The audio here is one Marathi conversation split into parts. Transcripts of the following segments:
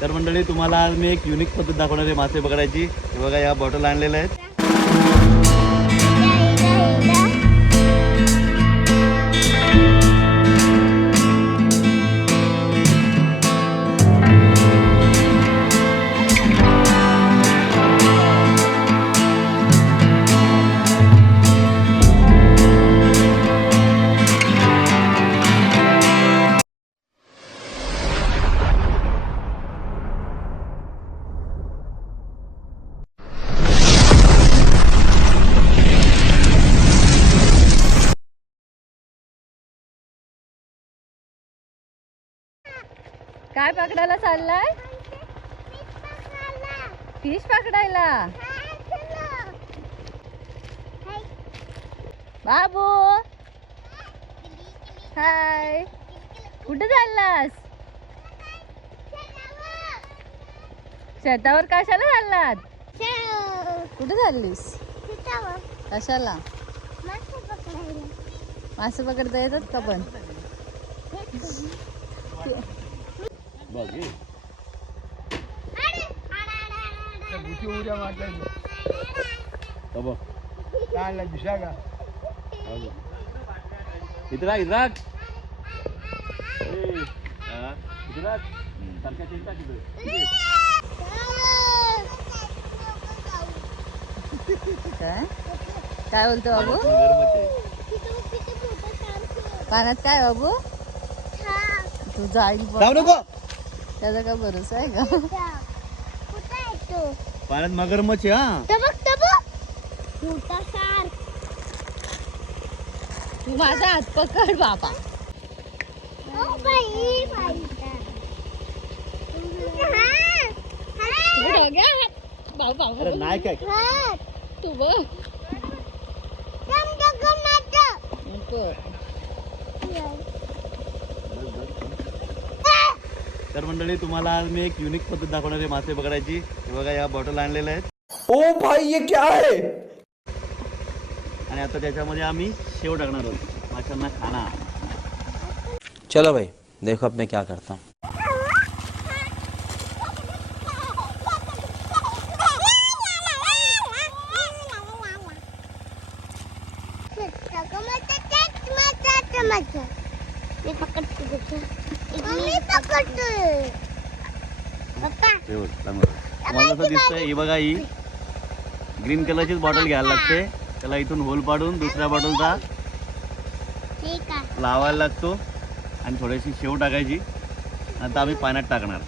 तर मंडळी तुम्हाला आज मी एक युनिक पद्धत दाखवणार आहे मासे पकडायची। हे बघा या बॉटल आणलेल्या आहेत। काय पकडायला चाललाय? फिश पकडायला। बाबू हाय, कुठे चाललास? शेतावर कशाला चाललात? कुठे चाललीस? कशाला? मासे पकडता येतात का पण? काय बोलतो बाबू? पाण्यात काय बाबू? तू जाईल त्याचा काय भरोसा आहे का? पाण्यात मगरमच्छ आहे। हा तू माझा हात पकड बाबा। अरे नाही काय तू बघ तर मंडळी तुम्हाला आज मी एक युनिक पद्धत दाखवणार आहे मासे पकडायची। हे बघा या बॉटल आणलेल्या आहेत। ओ भाई ये क्या है? आणि आता त्याच्यामध्ये आम्ही शेव टाकणार आहोत माशांना खाना। चलो भाई देखो अब मैं क्या करता हूँ। तुम्हाला असं दिसतंय ही बघा ही ग्रीन कलरचीच बॉटल घ्यायला लागते। त्याला इथून होल पाडून दुसऱ्या बॉटलचा लावायला लागतो आणि थोडीशी शेव टाकायची। आता आम्ही पाण्यात टाकणार।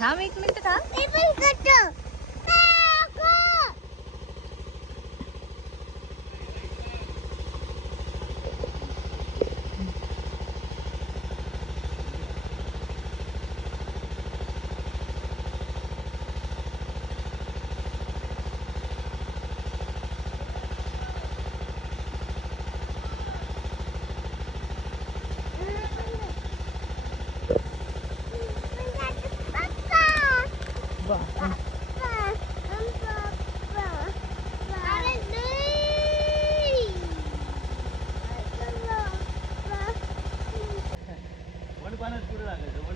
थांब एक मिनिट थांब।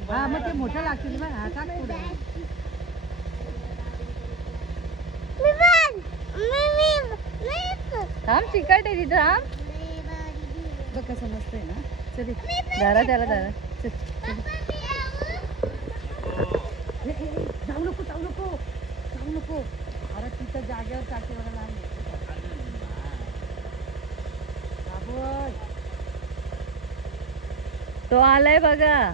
हा मग ते मोठं लागतील बघ। हा टाक पुढे। थांब चिकट आहे तिथं। थांब बघ कसं मस्त आहे ना। चल दारा त्याला दारा जाऊ नको जाऊ नको जाऊ नको। अरे तिथं जागेवर टाके बघा लागले। तो आलाय बघा।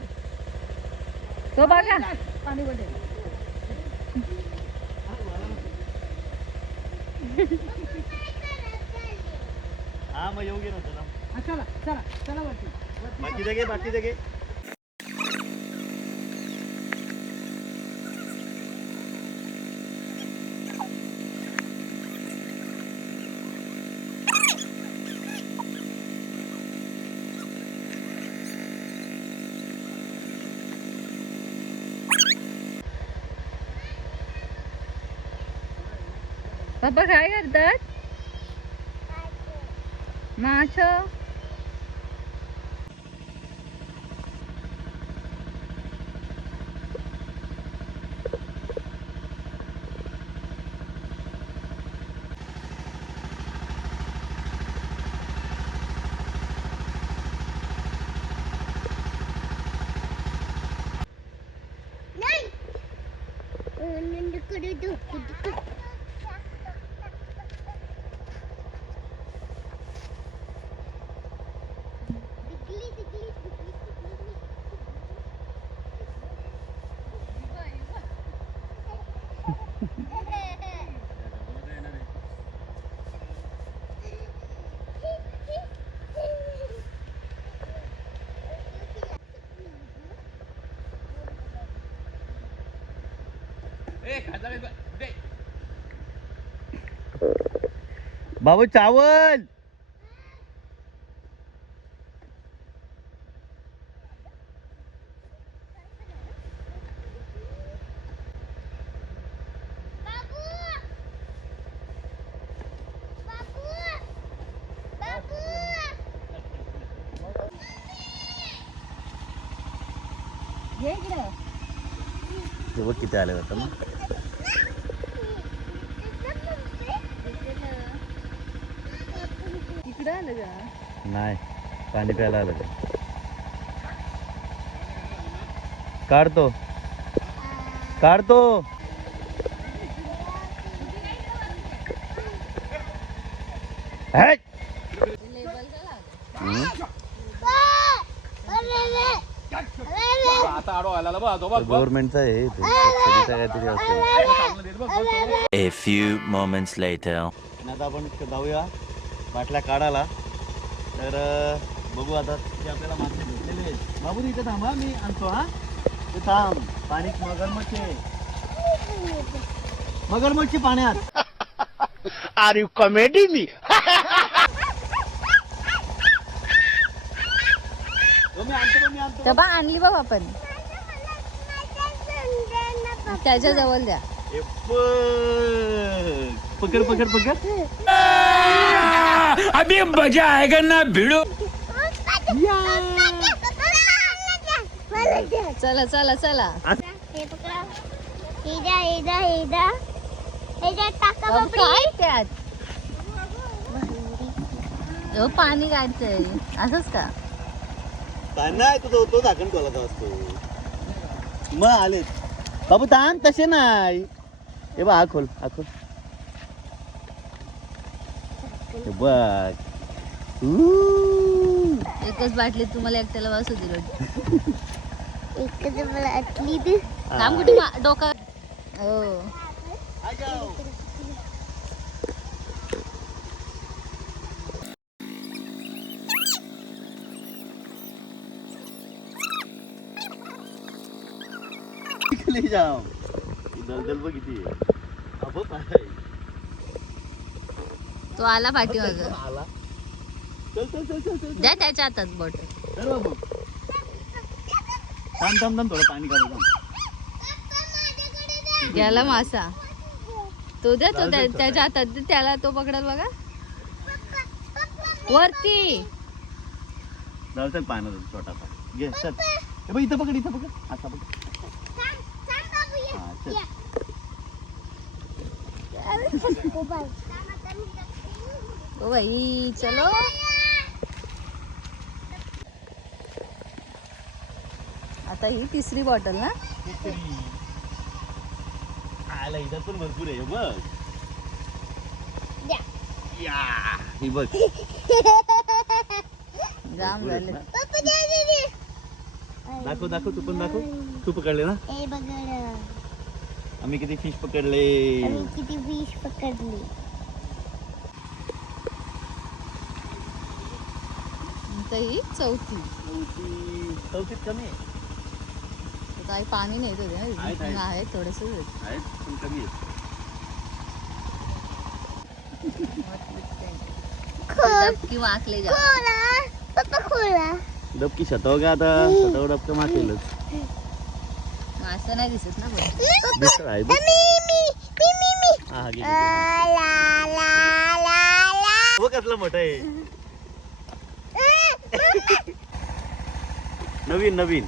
तो बघा पाणी मध्ये। हा मग येऊ घे ना चला। चला चला चला वरती। बाकी दे बाकी दे। पप्पा काय करतात? माछ बाबू चावल ये इकडं. ते बघ किती आले होतं मग इकडं आलं का नाही पाणी प्यायला आलं ते काढतो काढतो लेबल का लागलं? गव्हर्नमेंटचा आहे ते सबसिडीचा काहीतरी असेल. A few moments later. आता आपण जाऊया बाटल्या काढायला तर बघू आता ते आपल्याला मासे भेटलेले आहेत. बाबू इथे थांबा मी आणतो हा ते थांब पाणीत मगरमच्छ आहे मगरमच्छ पाण्यात Are you comedy me? मी आणतो डबा आणली बाबा आपण त्याच्या जवळ द्या ए, पकड पकड पकड अभी मजा आएगा ना भिड़ो. चला चला चला बाबू, काय त्यात हो, पाणी काढतंय असंच का नाही तो तो झाकण खोलाचा असतो मग आलेत बाबू ताण तसे नाही हे बघ हा खोल हे बघ एकच बाटली तुम्हाला एकट्याला वासू दिलं काम कुठे डोका हो जाम दलदल बघ किती आहे तो आला पाठीमाग आला चल चल चल चल चल द्या त्याच्या हातात बोट चल बाबू थांब थोडं पाणी काढू गेला मासा तो द्या तो त्याच्या हातात दे, त्याला तो पकडत बघा वरती जाऊ चल पाण्यात छोटासा घे चल हे बघ इथं पकड असा पकड हा चल ओ भाई चलो आता ही तिसरी बॉटल ना आला इथं पण भरपूर आहे बघ या ही बघ जाम झाले दाखव तू पण दाखव तू पकडले ना आम्ही किती फिश पकडले आता ही चौथी चौथीत कमी आहे काही पाणी नाही आहेत. तो आहे थोडस आहेत पण कमी आहे किंवा आखले जा डबकी शतव का आता शतव डबकं माकेलच मासा नाही दिसत ना बघ. दिसत आहे बघ. हा घे, घे, घे. बघ कसलं मोठं आहे नवीन नवीन.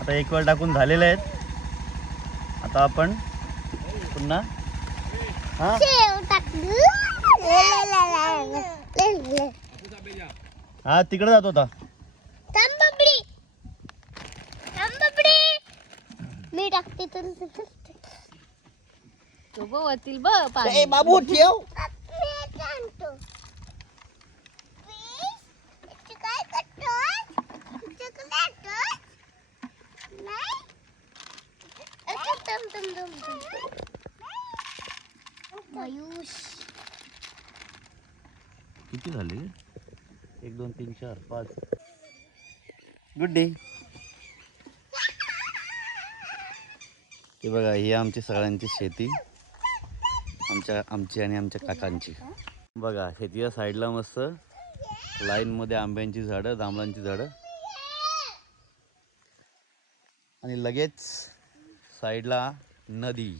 आता एक वेळ टाकून झालेले आहेत. आता आपण पुन्हा हा हा तिकडे जातो आता. मी टाकते तर तो वतील ब पाणी. बाबू ठेव. किती झाले? 1 2 3 4 5. Good day. हे बघा, ही आमची सगळ्यांची शेती, आमची आणि आमच्या काकांची. बघा शेतीच्या साईडला मस्त लाईन मध्ये आंब्यांची झाडं, जांभळांची झाडं आणि लगेच साईडला नदी.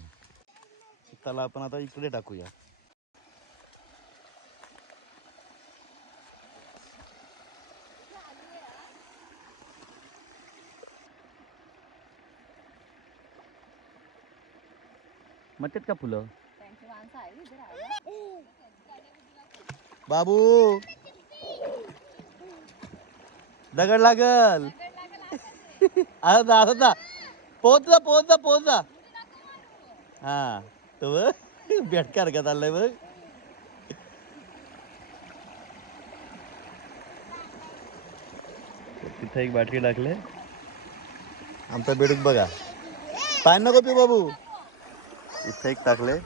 त्याला आपण आता इकडे टाकूया. मटेत का फुलं? त्यांची माणसं आहे इथे राहायला. बाबू दगड लागल. आता पोहोच जा. हा तो बेटकार का चाललाय बघ. तिथं एक बाटली टाकले. आमचा बेडूक बघा. पाणी नको पिऊ बाबू. इथं एक टाकले.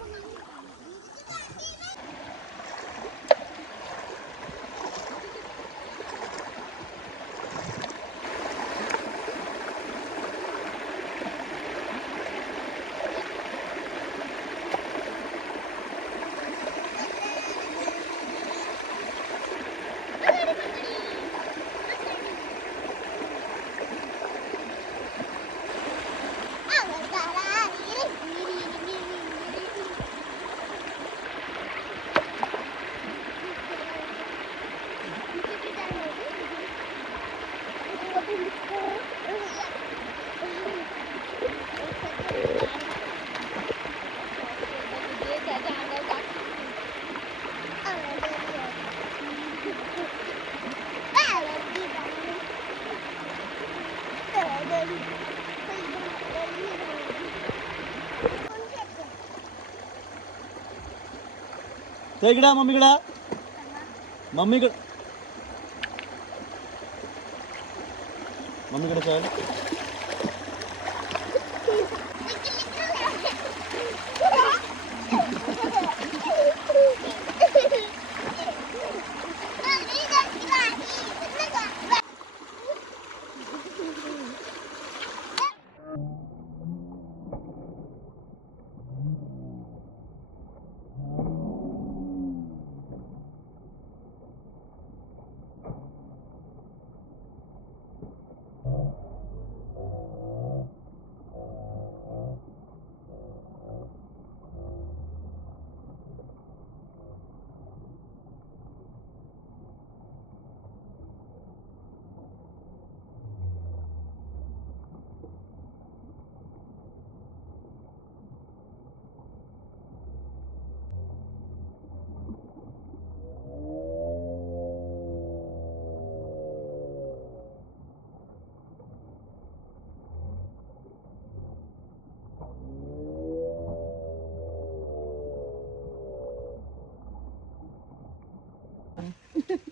तो इकडं मम्मीकडं चल.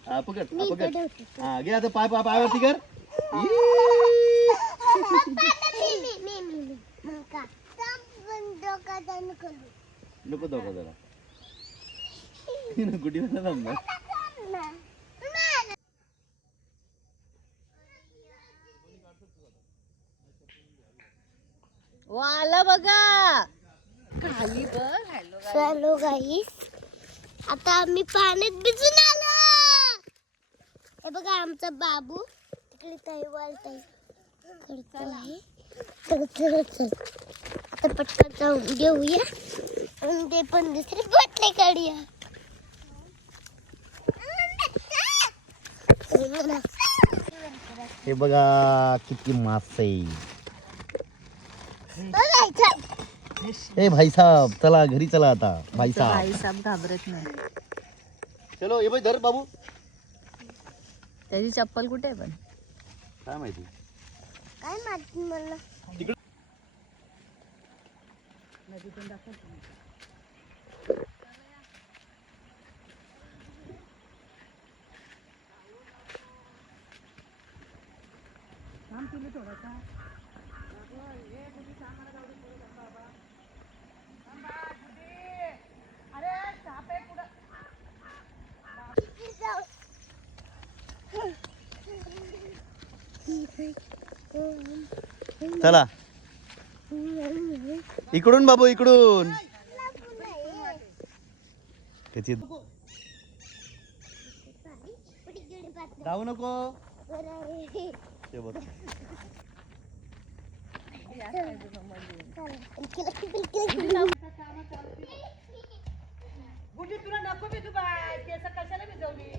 हा पकड. हा घे आता. पायावरती कर. नको दोघा जरा गुडी जमणार. वाला बघा खाली बघ. हॅलो गाईस, आता आम्ही पाण्यात भिजून आलो. हे बघा आमचा बाबू तिकडे तैवाल करतो आहे. चल आता पटकन जाऊन घेऊया आणि ते पण दुसरे बाटले काढूया. हे बघा किती मासे. ए भाई साहब चला घरी चला आता. भाई साहब आई साहेब घाबरत नाही. चलो ये भाई धर बाबू. त्याची चप्पल कुठे आहे पण? काय माहिती. काय माहिती मला. चला इकडून बाबू इकडून. त्याची धावू नको. ते बघ गुडी तुला नको मी तू बाय केस कशाला भिजवली?